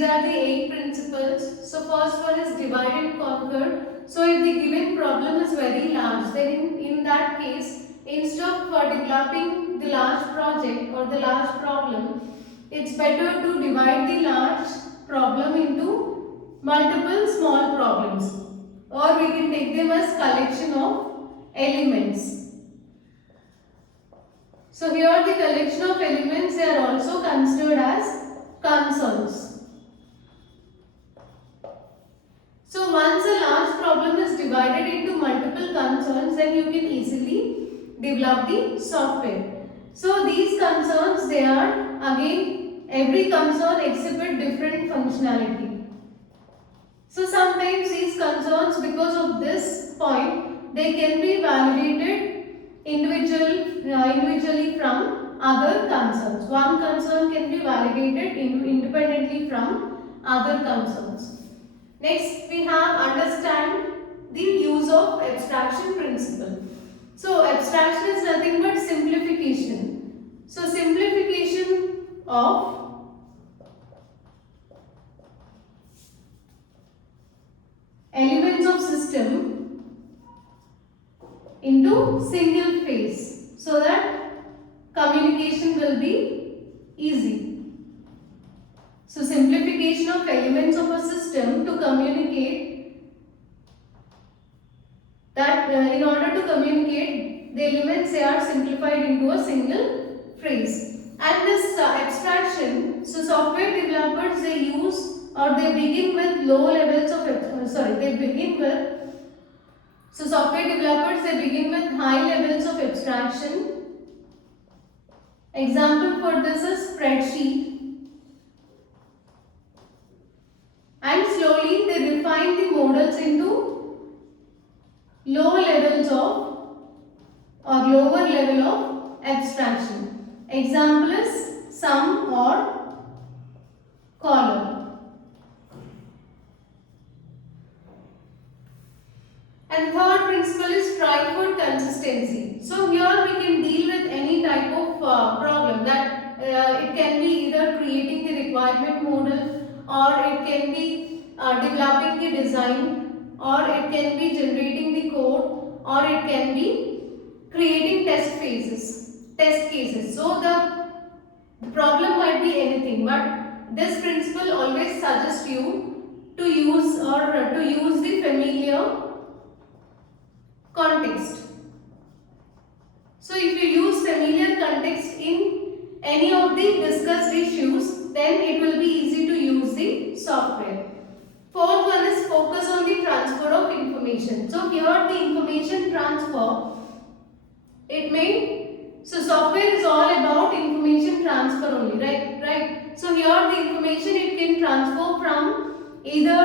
these are the 8 principles. So first one is divide and conquer. So if the given problem is very large, then in that case, instead of developing the large project or the large problem, it's better to divide the large problem into multiple small problems, or we can take them as collection of elements. So here the collection of elements, they are also considered as concerns. So once a large problem is divided into multiple concerns, then you can easily develop the software. So these concerns, they are again, every concern exhibit different functionality. So sometimes these concerns, because of this point, they can be validated individually from other concerns. One concern can be validated independently from other concerns. Next, we have understand the use of abstraction principle. So abstraction is nothing but simplification. So simplification of elements of system into single phase, so that communication will be easy. So simplification of elements of a system to communicate that in order to communicate, the elements, they are simplified into a single phrase. And this abstraction, so software developers, they use, or they begin with low levels of so software developers, they begin with high levels of abstraction. Example for this is spreadsheet. And slowly they refine the models into lower levels of, or lower level of abstraction. Example is sum or column. And third principle is try for consistency. So here we can deal with any type of problem, that it can be either creating the requirement model, or it can be developing the design, or it can be generating the code, or it can be creating test cases. So the problem might be anything, but this principle always suggests you to use the familiar context. So if you use familiar context in any of the discussed issues, then it will be easy to use the software. Fourth one is focus on the transfer of information. So here the information transfer, so software is all about information transfer only, right? So here the information, it can transfer from either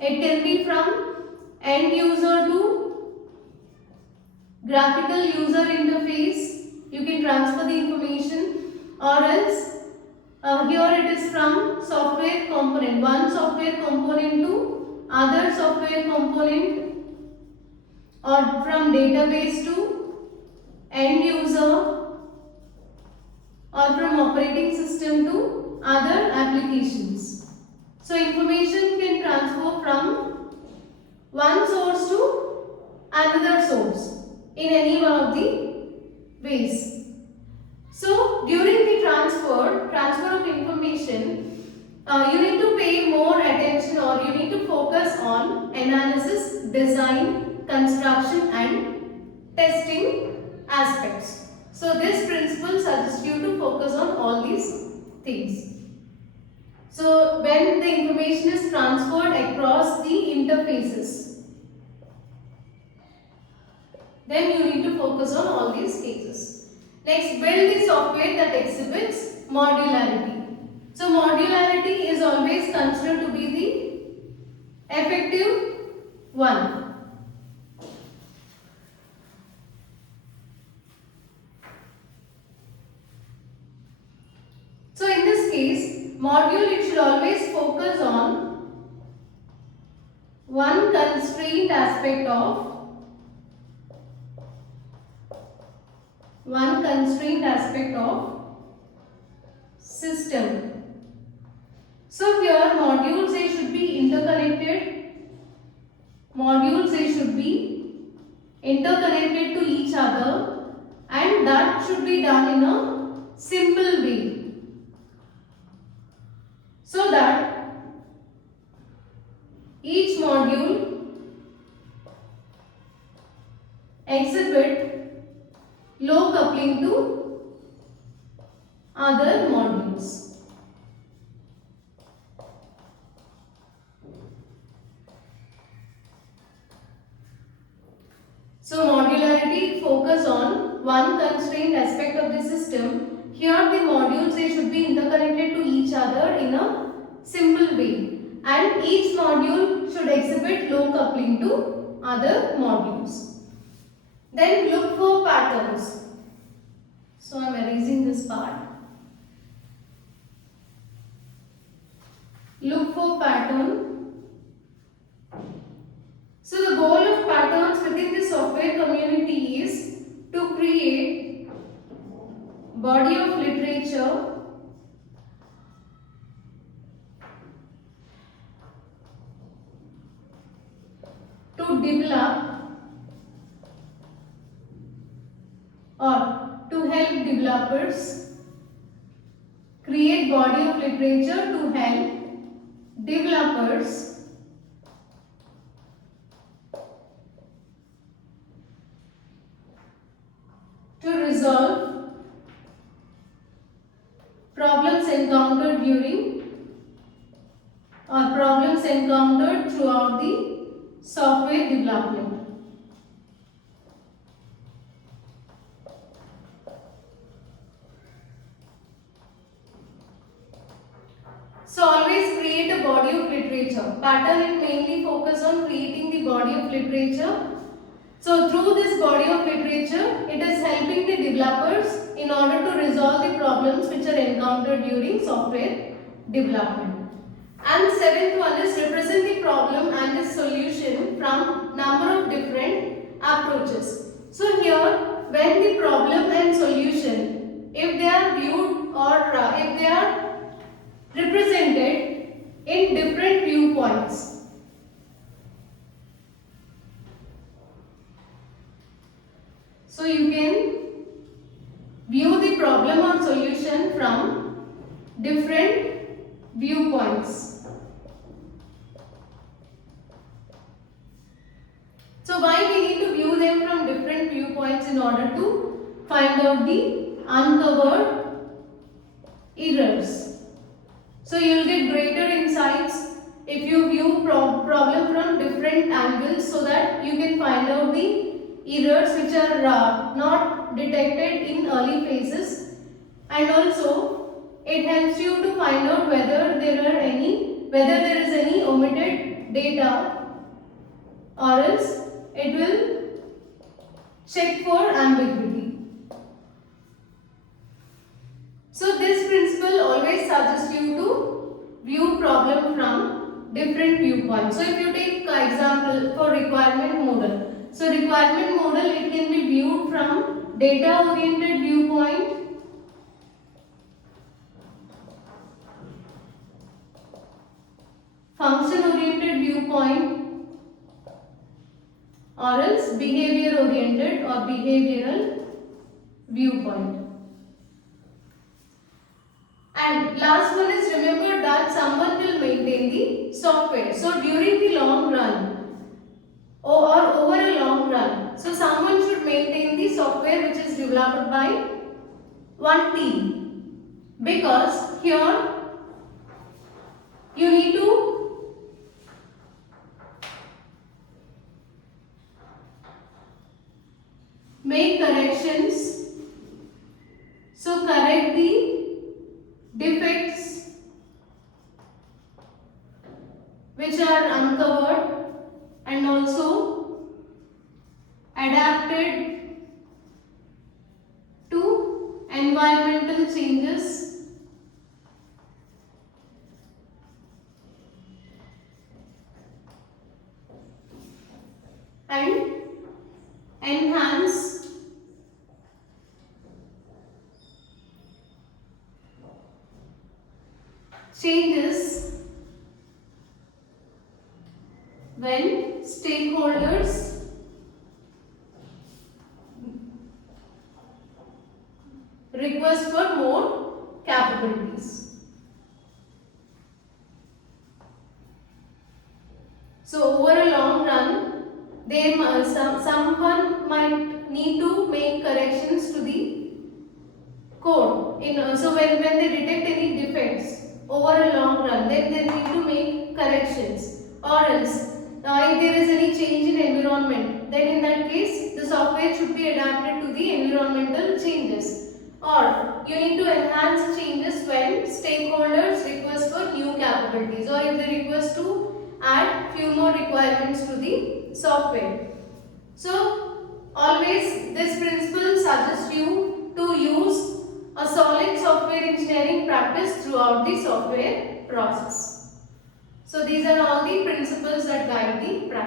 it can be from end user to graphical user interface, you can transfer the information, or else here it is from software component, one software component to other software component, or from database to end user, or from operating system to other applications. So information can transfer from one source to another source in any one of the ways. So during the transfer of information, you need to pay more attention, or you need to focus on analysis, design, construction and testing aspects. So this principle suggests you to focus on all these things. So when the information is transferred across the interfaces, then you need to focus on all these cases. Next, build the software that exhibits modularity. So modularity is always considered to be the effective one. So in this case, module, it should always focus on one constrained aspect of system. So here modules, they should be interconnected. Modules, they should be interconnected to each other, and that should be done in a simple way, so that each module exhibit low coupling to other modules. So modularity focus on one constrained aspect of the system. Here the modules, they should be interconnected to each other in a simple way, and each module should exhibit low coupling to other modules. Then look for patterns. So I am erasing this part. Look for pattern. So the goal of patterns within the software community is to create body of literature to develop or to help developers create body of literature to help developers to resolve problems encountered during or problems encountered throughout the software development. So always create a body of literature. Pattern, it mainly focus on creating the body of literature. So through this body of literature, it is helping the developers in order to resolve the problems which are encountered during software development. And the seventh one is represent the problem and its solution from number of different approaches. So here, when the problem and solution, if they are viewed or if they are represented in different viewpoints, so you can view the problem or solution from different viewpoints. So why we need to view them from different viewpoints? In order to find out the uncovered errors. So you will get greater insights if you view problem from different angles, so that you can find out the errors which are not detected in early phases, and also it helps you to find out whether there is any omitted data, or else it will check for ambiguity. So this principle always suggests you to view problem from different viewpoints. So if you take example for requirement model. So requirement model, it can be viewed from data oriented viewpoint, function oriented viewpoint, or else behavior oriented or behavioral viewpoint. And last one is, remember that someone will maintain the software. So during the long run or over a long run, so someone should maintain the software which is developed by one team, because here you need to make corrections, so correct the defects which are uncovered, and also adapted to environmental changes, and enhance changes request for more capabilities. So over a long run, someone might need to make corrections to the code. So when they detect any defects over a long run, then they need to make corrections. Or else, if there is any change in environment, then in that case, the software should be adapted to the environmental changes. Or you need to enhance changes when stakeholders request for new capabilities, or if they request to add few more requirements to the software. So always this principle suggests you to use a solid software engineering practice throughout the software process. So these are all the principles that guide the practice.